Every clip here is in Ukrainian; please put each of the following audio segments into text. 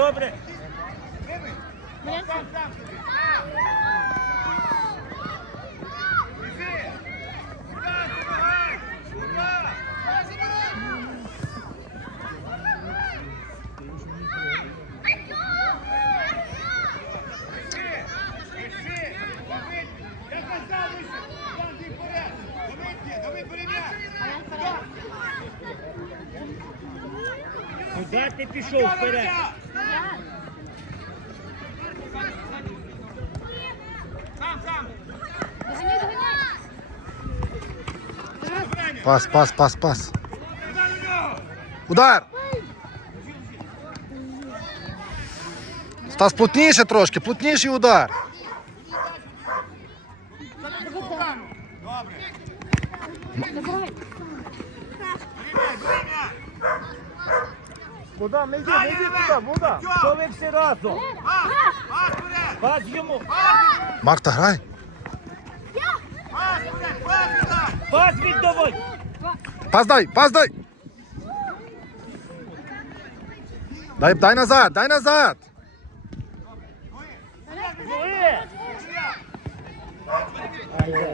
добре. Куди ти пішов вперед? Пас, пас, пас, пас. Удар! Стас, плотніше трошки, плотніший удар. Забирай. Куди? Не йди, не йди туди, Буда. Що ви всі разом? Пас йому. Марта, грай. Пас Віддавай. Пас дай, пас дай. Дай, дай назад, дай назад.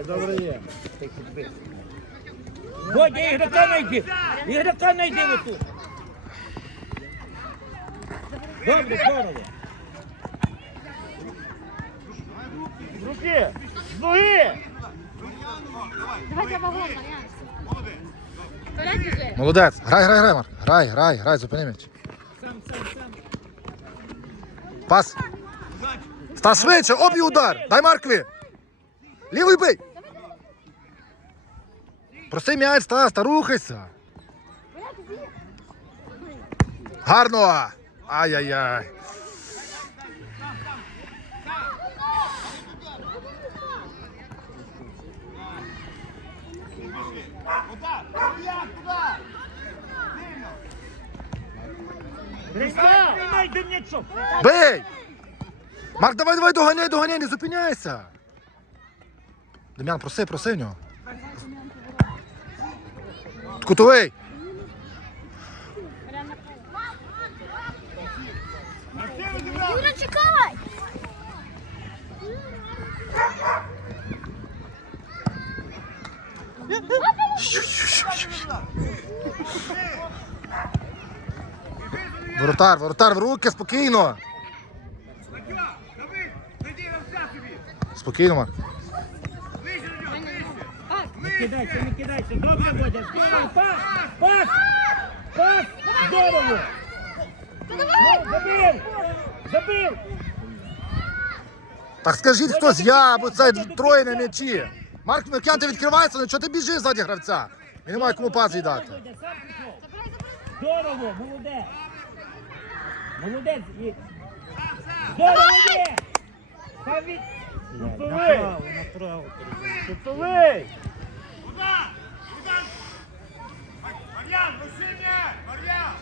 Добре є. Водя, ігрока найди. Ігрока найди отут. Добре, здорово. Руки. З ноги. Давай вагон, Мар'ян. Молодець. Грай, грай, грай, Марк. Грай, грай, грай, зупини м'яч. Пас. Стас швидше, обій удар. Дай Маркові. Лівий бий. Простий м'яч, Стас, та рухайся. Гарно. Ай-яй-яй. Христа, не найди нічого. Бей! Марк, давай, давай, доганяй, доганяй, не зупиняйся. Дем'ян, проси, проси в нього. Кутовий. Юра, чекай! Воротар, воротар, в руки, спокійно. Спокійно, Марк. Не кидайся, не кидайся. Добре, Бодя. Пас, пас, пас. Здорово. Ну, Забив, забив. Так скажіть хтось я, бо це троє на м'ячі. Марк Микян, ти відкривається, ну чого ти біжиш ззаді гравця? Він не має кому пас віддати. Здорово, молодець. Молодець. І- Здорово є. Там від... Готовий. Готовий. Мар'ян, Васиня! Мар'ян!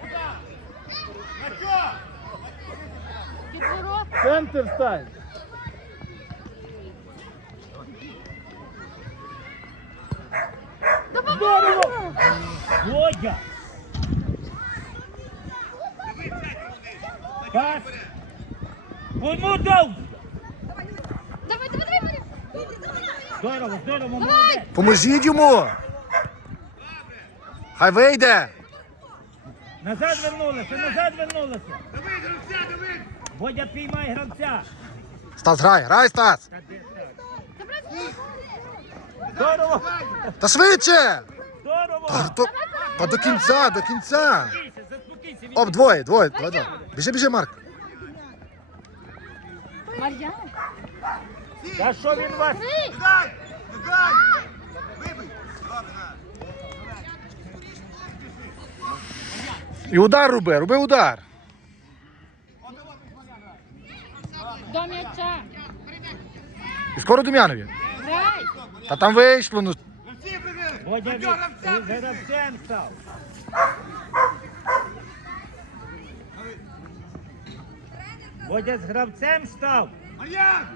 Куда? Під ворот. Центр стань. Здорово. Водя. Пас. Кому дав? Давай, давай, давай. Здорово, здорово, молодець. Поможіть йому. Хай вийде. Назад вернулися, назад вернулися. Давид, гравця, Давид! Водя піймай гравця. Стас, грай, грай, Стас. Та де так? Здорово, Та швидше. здорово. Та, то, та до кінця, до кінця. Оп, двоє, двоє, двоє. двоє. Біжи, біжи, Марк. Мар'ян. Та що він вас? Дай! Дай! Вибий! І удар роби, роби удар. До м'яча. І скоро Дем'янові. Та там вийшло, ну. Водя На від... що гравця? від гравцем Водя з гравцем став. Мар'ян!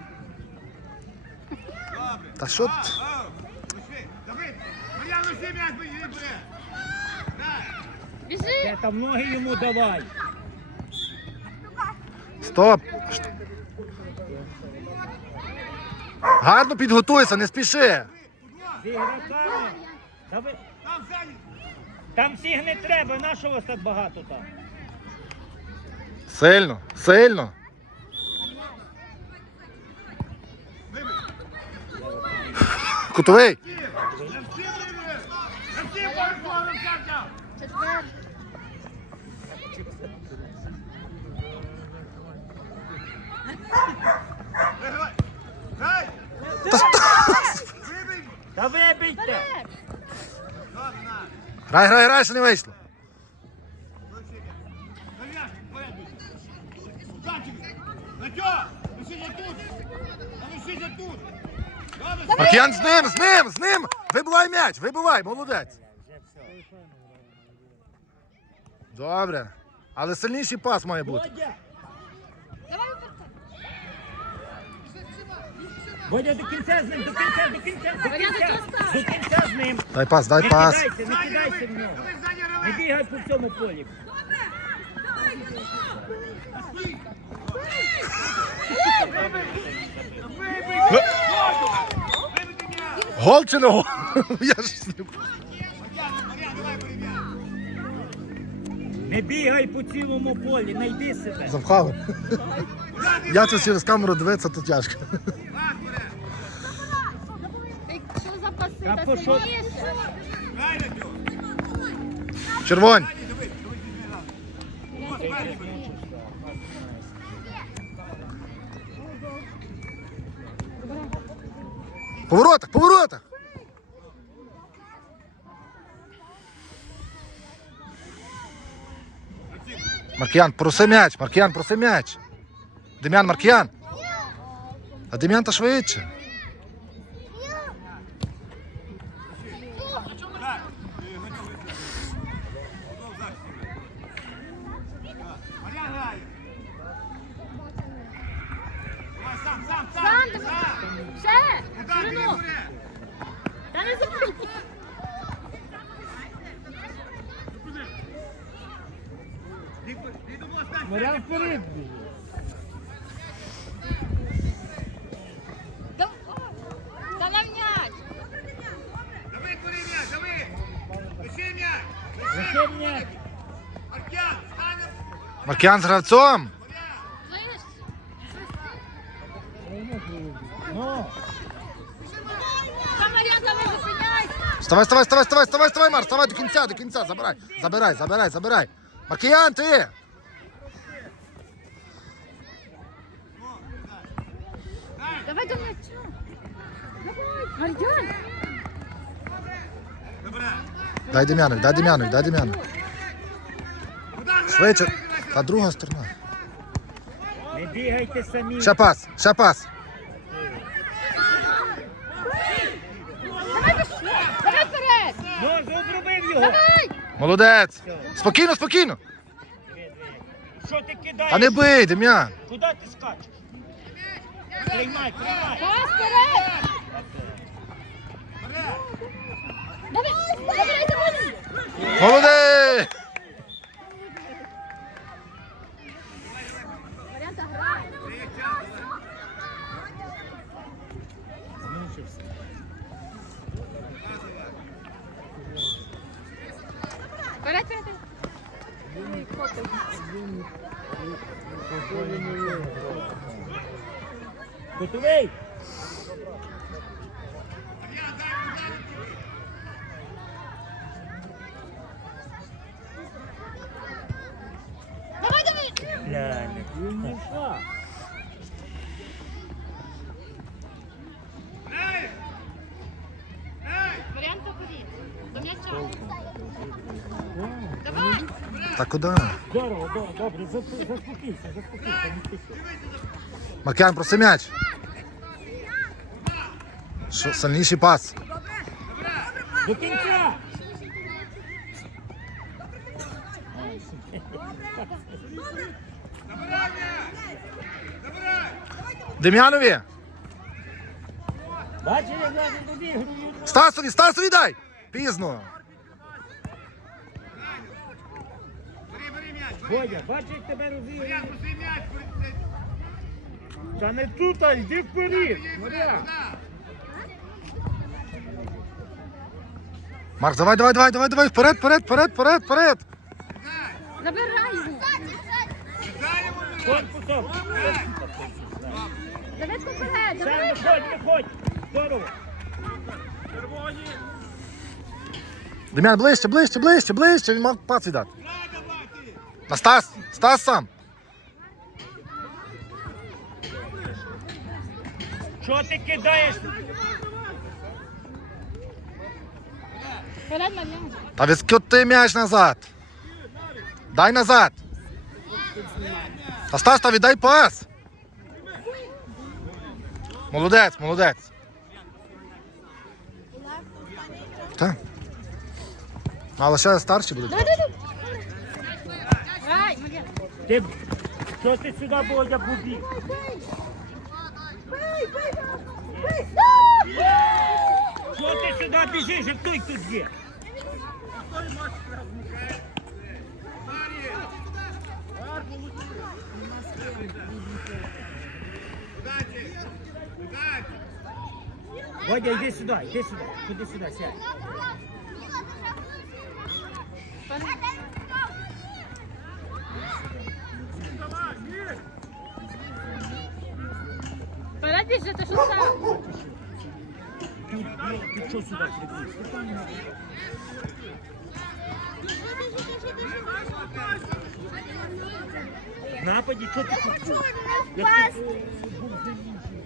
Добре. Та що? т- Ау, лиши. Давид! Мар'ян, лиши м'яч! Біжи. Це там ноги йому давай. Стоп. Гарно підготуйся, не спіши. З ігроками. Та Там. Там всіх не треба, на що так багато там? Сильно, сильно. Грай. Та вибийте! Грай, грай, грай, що не вийшло. Добре, Маркіян з ним, з ним, з ним. Вибивай м'яч, вибивай, молодець. Добре. Але сильніший пас має бути. Бодя! Давай до кінця з ним, до кінця, до кінця, до кінця, до кінця з ним. Дай пас, дай Не пас. кидайся, не кидайся в нього. Не бігай по всьому полі. Вибити м'яч. Гол чи не гол? Я ж не- бігай по цілому полі, найди себе. Запхали. Я тут через камеру дивитися, то тяжко. Пас, бере. Ти що за паси? Та сильніше. Червонь. Ось, Поворотах, поворотах. Маркіян, проси м'яч, Маркіян, проси м'яч. Дем'ян, Маркіян. А Дем'ян та швидше. Маркіян з гравцом. Знаєш? Ну, Та Мар'ян, та не зупиняйся. Вставай, вставай, вставай, вставай, вставай, вставай, Марк, вставай до кінця, до кінця, забирай. Забирай, забирай, забирай. Маркіян, ти! Давай до м'яча. Давай. Мар'ян. Забирай. Дай Дем'янові, дай Дем'янові, дай Дем'янові. Удар, грай, Швидше. Та друга сторона. не бігайте самі. Ще пас, ще пас. Давай пішли. Давай вперед. Ну, його. Молодець. Спокійно, спокійно. Що ти кидаєш? Та не бий, Дем'ян. Куди ти скачеш? Приймай, приймай. Пас вперед. Давай. Давай, давай. Молодець. Мар'ян, та грай. Змучився. Вперед, вперед. Готовий? Давай, давай. Глянь. Ну що? Грай. Грай. Варіант поперед. До м'яча. Давай. Та куди? Здорово, добре, добре. Заспокійся, заспокійся, не спіши. Маркіян, проси м'яч. Що, сильніший пас. До кінця! Дем'янові. Бачиш, як я добігаю? Стасові, Стасові дай. Пізно. Бери, бери м'яч, бери. Бодя, бачиш, як тебе розігрує? Та не тут, а йди вперед. Марк, давай, давай, давай, давай, давай, вперед, вперед, вперед, вперед, вперед. Забирай його. Корпусом. Давидко вперед, Сам виходь, виходь. Здорово. Дем'ян, ближче, ближче, ближче, ближче, він мав пас віддати. На Стас, Стас сам. Що ти кидаєш? Та відскоти м'яч назад. Дай назад. Та Стас, та віддай пас. Молодець, молодець. Так. Ну, Але ще старші будуть. Давай, давай. Грай, Мар'ян. Ти, що ти сюди, Бодя, побіг? Що ти сюди біжиш, як той тут є? Бодя, йди сюди, йди сюди. Куди сюди, сядь. Вперед біжи, ти що став? Ну, ти що сюди прибіг? В нападі, що ти тут? був? Як Пас. ти, е, був сильніший.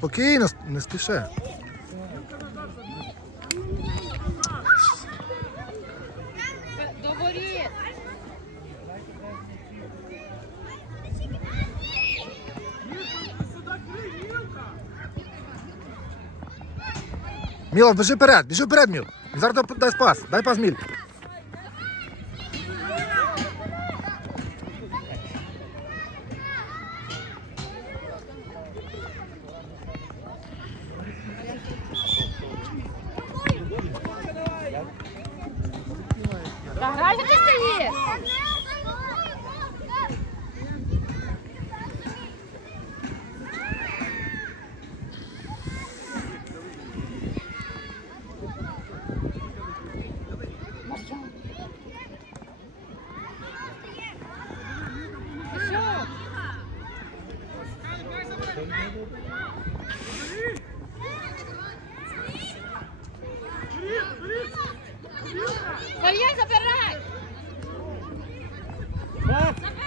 Спокійно, не спіши. Мілов, біжи вперед, біжи вперед, Міл. Зараз дай пас, дай пас, Міль. Та Пас.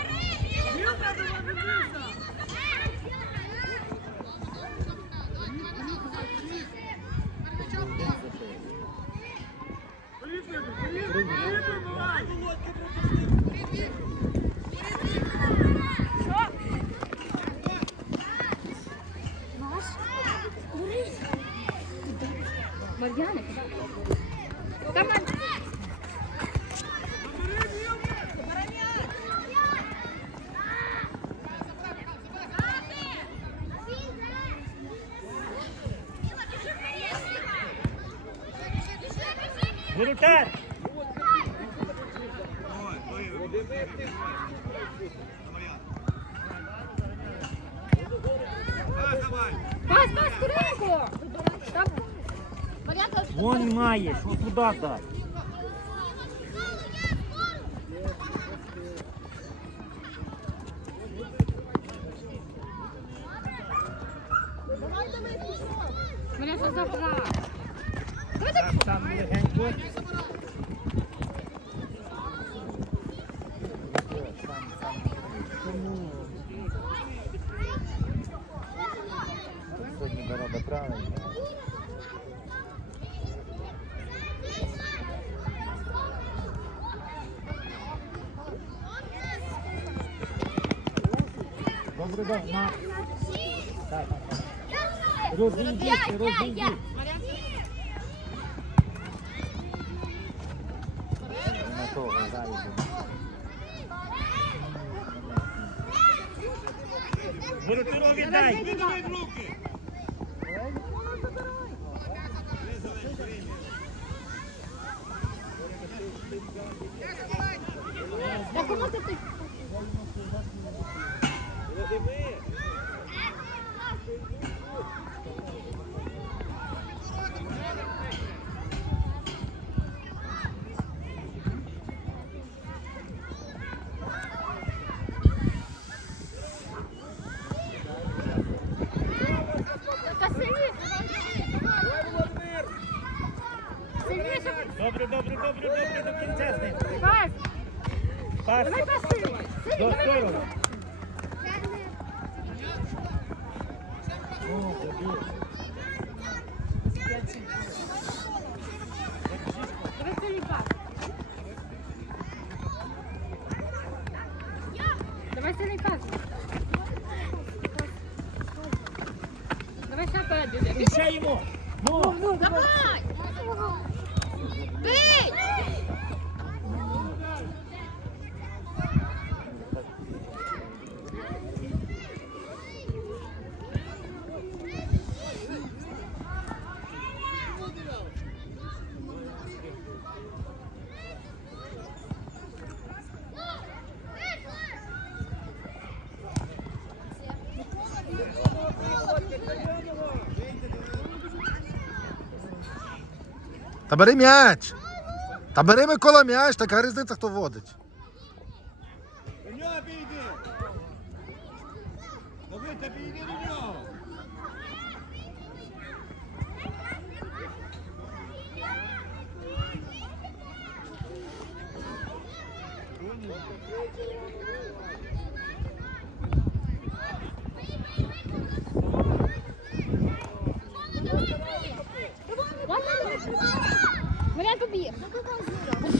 Воротар. Пас. Пас. Мар'янка, Вон маєш, от туди дай. Мар'янка, забрай! Там, там легенько. Сьогодні дорога правильна. того зайду. Боротиро віддай! Віддай руки! Да кому ты Ще йому! Ну, ну! Давай! Бий! Та бери м'яч. Та бери Микола м'яч, така різниця, хто водить. До нього підійди. Давид, та підійди до нього. Thank you. Варіант поб'є. Ну,